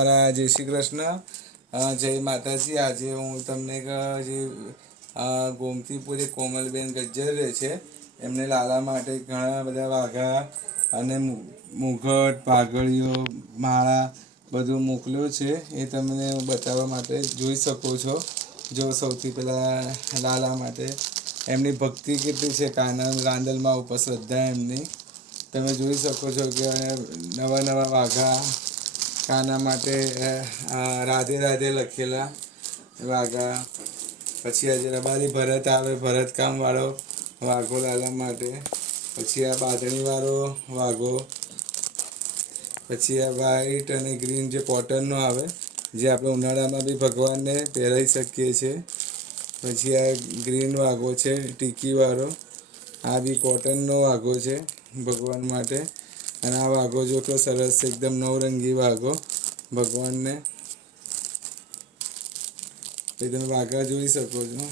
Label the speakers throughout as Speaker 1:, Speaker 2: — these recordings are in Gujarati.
Speaker 1: મારા જય શ્રી કૃષ્ણ. જય માતાજી. આજે હું તમને જે ગોમતીપુરી કોમલબેન ગજ્જર રહે છે, એમને લાલા માટે ઘણા બધા વાઘા અને મુઘટ પાઘડીઓ, માળા બધું મોકલ્યું છે. એ તમને હું બતાવવા માટે જોઈ શકો છો. જો સૌથી પહેલાં લાલા માટે એમની ભક્તિ કેટલી છે, કાનન રાંદલમાં ઉપર શ્રદ્ધા એમની. તમે જોઈ શકો છો કે નવા નવા વાઘા કાના માટે રાધે રાધે લખેલા વાઘા. પછી આજે રબારી ભરત આવે, ભરતકામવાળો વાળો વાઘો લાલા માટે. પછી આ બાંધણી વાળો વાઘો. પછી આ વ્હાઈટ અને ગ્રીન જે કોટનનો આવે, જે આપણે ઉનાળામાં બી ભગવાનને પહેરાવી શકીએ છીએ. પછી આ ગ્રીન વાઘો છે ટીકી વાળો આ બી કોટનનો વાઘો છે ભગવાન માટે. અને આ વાઘો જો કે સરસ એકદમ નવરંગી વાઘો. ભગવાનને એ તમે વાઘા જોઈ શકો છો.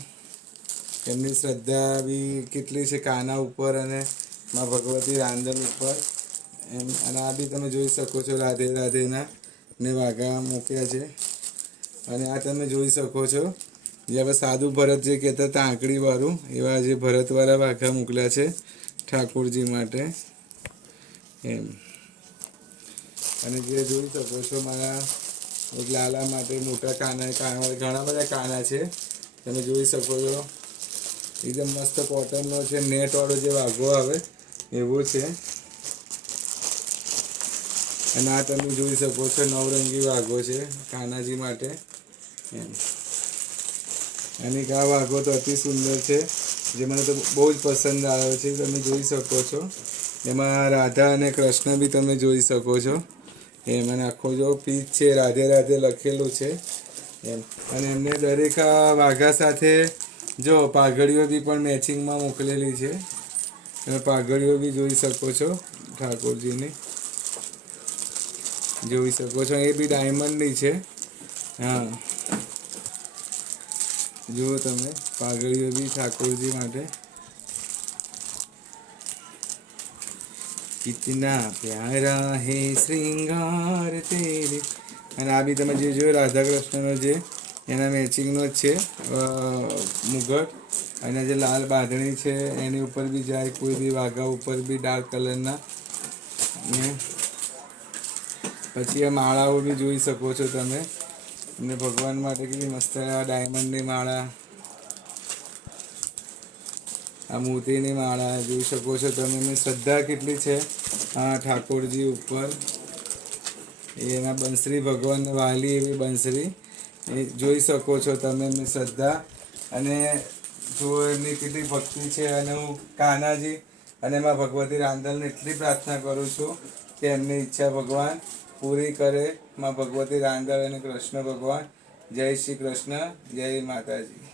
Speaker 1: એમની શ્રદ્ધા બી કેટલી છે કાના ઉપર અને મા ભગવતી રાંદલ ઉપર. એમ, અને આ બી તમે જોઈ શકો છો રાધે રાધેના ને વાઘા મૂક્યા છે. અને આ તમે જોઈ શકો છો. જે આપણે સાદું ભરત જે કહેતા હતા આંકડીવાળું એવા જે ભરતવાળા વાઘા મોકલ્યા છે ઠાકોરજી માટે. એમ. અને જે જોઈ શકો છો મારા લાલા માટે મોટા કાના કાના ઘણા બધા કાના છે. તમે જોઈ શકો છો. એકદમ મસ્ત કોટનનો છે નેટવાળો જે વાઘો આવે, એવો છે. અને આ તમે જોઈ શકો છો, નવરંગી વાઘો છે, કાનાજી માટે. એમ. અને આ વાઘો તો અતિ સુંદર છે, જે મને તો બહુ જ પસંદ આવ્યો છે, તમે જોઈ શકો છો. એમાં રાધા અને કૃષ્ણ બી તમે જોઈ શકો છો. એમ અને આખો જો પીચ છે, રાધે રાધે લખેલું છે. એમ. અને એમને દરેક વાઘા સાથે જો પાઘડીઓ બી પણ મેચિંગમાં મોકલેલી છે. તમે પાઘડીઓ બી જોઈ શકો છો, ઠાકોરજીની. જોઈ શકો છો, એ બી ડાયમંડની છે. હા. જુઓ તમે, પાઘડીઓ બી ઠાકોરજી માટે. કિતના પ્યારા હે શ્રૃંગાર તેરે. અને આ બી તમે જે જોયો રાધા કૃષ્ણનો જે, એના મેચિંગનો જ છે મુગટ. અને જે લાલ બાંધણી છે, એની ઉપર બી જાય, કોઈ બી વાઘા ઉપર બી ડાર્ક કલરના. ને પછી આ માળાઓ બી જોઈ શકો છો તમે. અને ભગવાન માટે કેટલી મસ્ત આ ડાયમંડની માળા. આ મોતીની માળા જોઈ શકો છો તમે. એમની શ્રદ્ધા કેટલી છે? આ ઠાકોરજી ઉપર. એના બંસરી, ભગવાન વાલી એવી બંસરી. એ જોઈ શકો છો તમે એમની શ્રદ્ધા. અને જો એમની કેટલી ભક્તિ છે અને હું કાનાજી અને એમાં ભગવતી રાંદલને એટલી પ્રાર્થના કરું છું કે એમની ઈચ્છા ભગવાન પૂરી કરે. માં ભગવતી રાંદલ અને કૃષ્ણ ભગવાન. જય શ્રી કૃષ્ણ, જય માતાજી.